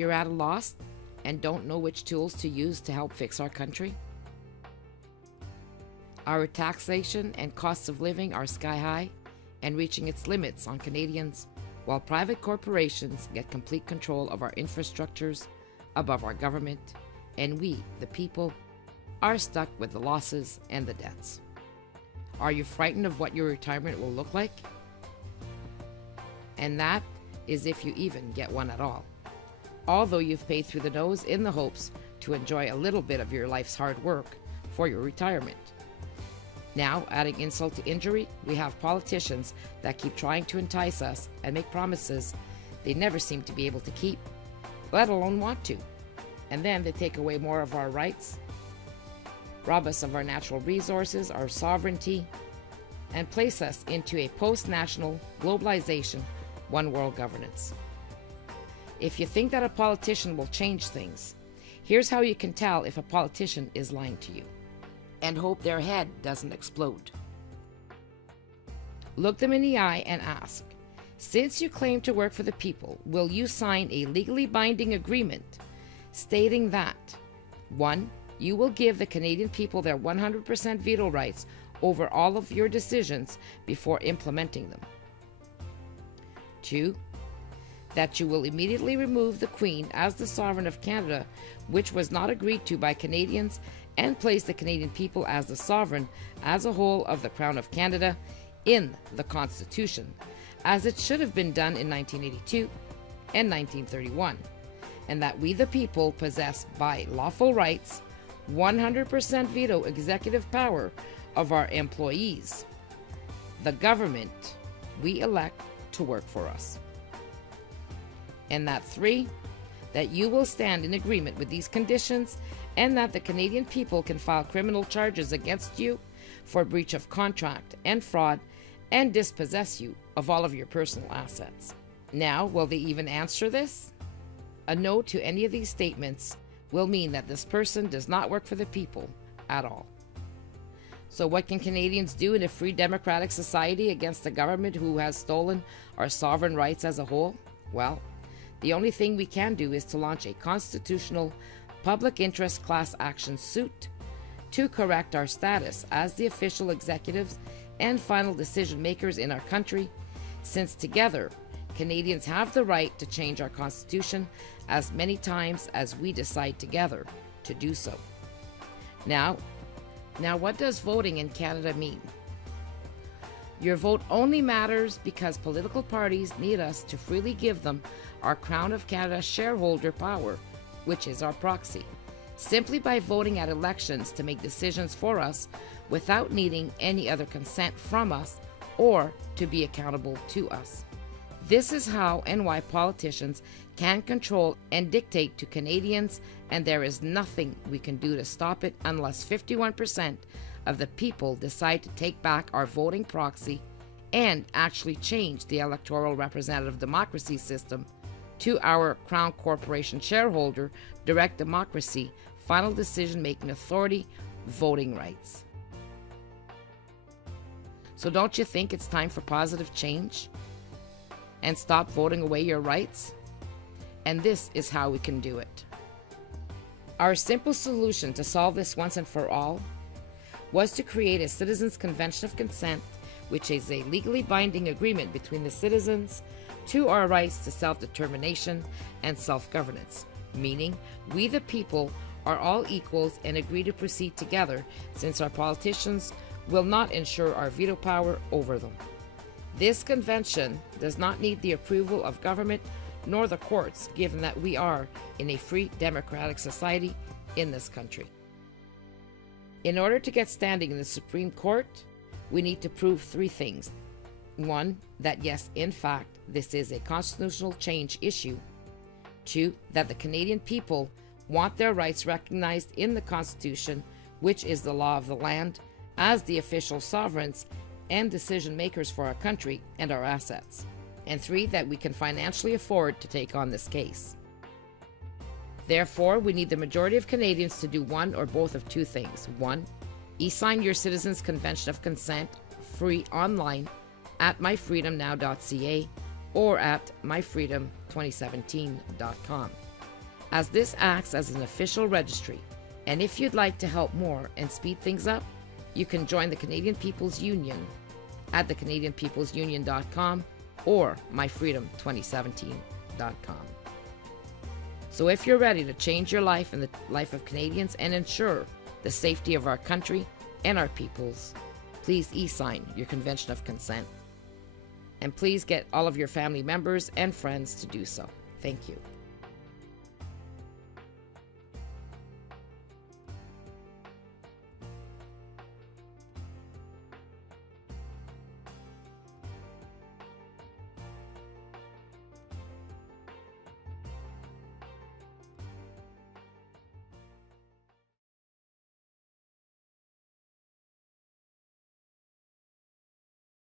you're at a loss and don't know which tools to use to help fix our country? Our taxation and costs of living are sky high and reaching its limits on Canadians, while private corporations get complete control of our infrastructures above our government, and we, the people, are stuck with the losses and the debts. Are you frightened of what your retirement will look like? And that is if you even get one at all. Although you've paid through the nose in the hopes to enjoy a little bit of your life's hard work for your retirement. Now, adding insult to injury, we have politicians that keep trying to entice us and make promises they never seem to be able to keep, let alone want to. And then they take away more of our rights, rob us of our natural resources, our sovereignty, and place us into a post-national globalization, one-world governance. If you think that a politician will change things, here's how you can tell if a politician is lying to you, and hope their head doesn't explode. Look them in the eye and ask, since you claim to work for the people, will you sign a legally binding agreement stating that 1. You will give the Canadian people their 100% veto rights over all of your decisions before implementing them. 2. That you will immediately remove the Queen as the sovereign of Canada, which was not agreed to by Canadians, and place the Canadian people as the sovereign as a whole of the Crown of Canada in the Constitution, as it should have been done in 1982 and 1931, and that we the people possess by lawful rights 100% veto executive power of our employees, the government we elect to work for us. And that 3, that you will stand in agreement with these conditions and that the Canadian people can file criminal charges against you for breach of contract and fraud and dispossess you of all of your personal assets. Now, will they even answer this? A no to any of these statements will mean that this person does not work for the people at all. So what can Canadians do in a free democratic society against a government who has stolen our sovereign rights as a whole? Well, the only thing we can do is to launch a constitutional public interest class action suit to correct our status as the official executives and final decision makers in our country, since together Canadians have the right to change our constitution as many times as we decide together to do so. Now what does voting in Canada mean? Your vote only matters because political parties need us to freely give them our Crown of Canada shareholder power, which is our proxy, simply by voting at elections to make decisions for us without needing any other consent from us or to be accountable to us. This is how and why politicians can control and dictate to Canadians, and there is nothing we can do to stop it unless 51% of the people decide to take back our voting proxy and actually change the electoral representative democracy system to our Crown Corporation shareholder direct democracy, final decision-making authority, voting rights. So don't you think it's time for positive change? And stop voting away your rights? And this is how we can do it. Our simple solution to solve this once and for all was to create a Citizens' Convention of Consent, which is a legally binding agreement between the citizens to our rights to self-determination and self-governance, meaning we the people are all equals and agree to proceed together, since our politicians will not ensure our veto power over them. This convention does not need the approval of government nor the courts, given that we are in a free democratic society in this country. In order to get standing in the Supreme Court, we need to prove 3 things. 1, that yes, in fact, this is a constitutional change issue. 2, that the Canadian people want their rights recognized in the Constitution, which is the law of the land, as the official sovereigns and decision makers for our country and our assets. And 3, that we can financially afford to take on this case. Therefore, we need the majority of Canadians to do one or both of 2 things. 1, e-sign your Citizens' Convention of Consent free online at myfreedomnow.ca or at myfreedom2017.com. as this acts as an official registry. And if you'd like to help more and speed things up, you can join the Canadian People's Union at thecanadianpeoplesunion.com or myfreedom2017.com. So if you're ready to change your life and the life of Canadians and ensure the safety of our country and our peoples, please e-sign your Convention of Consent. And please get all of your family members and friends to do so. Thank you.